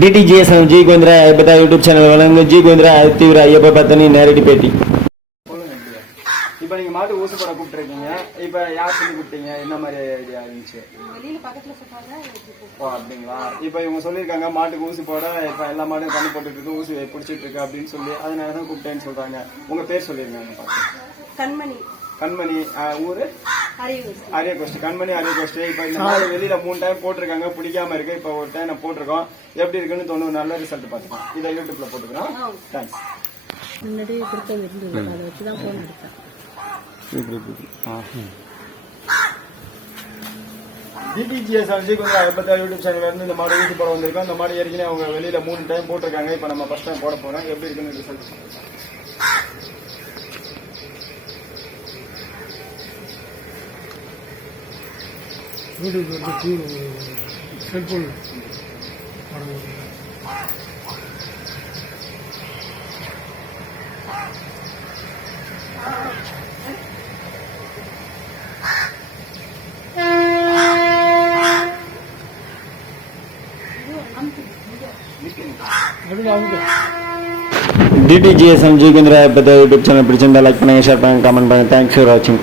DTGSM G Govindara Ayyappa YouTube channel வழங்க G Govindara தீவிர ஐயப்பா பத்தனி நேரடி பேட்டி. இப்போ நீங்க மாட்டு ஊசி போட கூப்பிட்டுருக்கீங்க. இப்போ யார் சொல்லி கூப்பிட்டீங்க? என்ன மாதிரி ஐடியா இருந்துச்சு? ஓ அப்படிங்களா? இப்போ இவங்க சொல்லியிருக்காங்க மாட்டுக்கு ஊசி போட இப்போ எல்லா மாடும் கண்ணு போட்டுட்டு இருக்கு, ஊசி பிடிச்சிட்டு இருக்கு அப்படின்னு சொல்லி அதனால தான் கூப்பிட்டேன்னு சொல்றாங்க. உங்க பேர் சொல்லிருக்காங்க கண்மணி. கண்மணி. ஊரு அரியகோஷ்டி. கண்மணி அரியகோஷ்டி. இப்போ இந்த மாதிரி வெளியில 3 டைம் போட்டிருக்காங்க, பிடிக்காம இருக்கு. இப்போ ஒரு டைம் நான் போட்டிருக்கோம், எப்படி இருக்குன்னு தோணும். நல்ல ரிசல்ட் பார்த்துக்கலாம். இதை யூடியூப்ல போட்டுக்கிறோம். தேங்க்ஸ். முன்னாடி கொடுத்தது இருந்தது, அதை வச்சுதான் போன் எடுத்தேன். DTGSM கொஞ்சம் ஐயப்பா யூடியூப் சேனல்ல இருந்து இந்த மாதிரி ஊசி போட வந்திருக்கோம். இந்த மாதிரி ஏற்கனவே அவங்க வெளியில 3 டைம் போட்டிருக்காங்க. இப்போ நம்ம ஃபர்ஸ்ட் டைம் போட போறோம், எப்படி இருக்குன்னு ரிசல்ட் சொல்லிக்கலாம். Cellphone DTGSM G Govindara Ayyappa YouTube channel பிடிச்சிருந்தா லைக் பண்ணுங்க, ஷேர் பண்ணுங்க, கமெண்ட் பண்ணுங்க. தேங்க்ஸ் ஃபார் வாட்சிங்.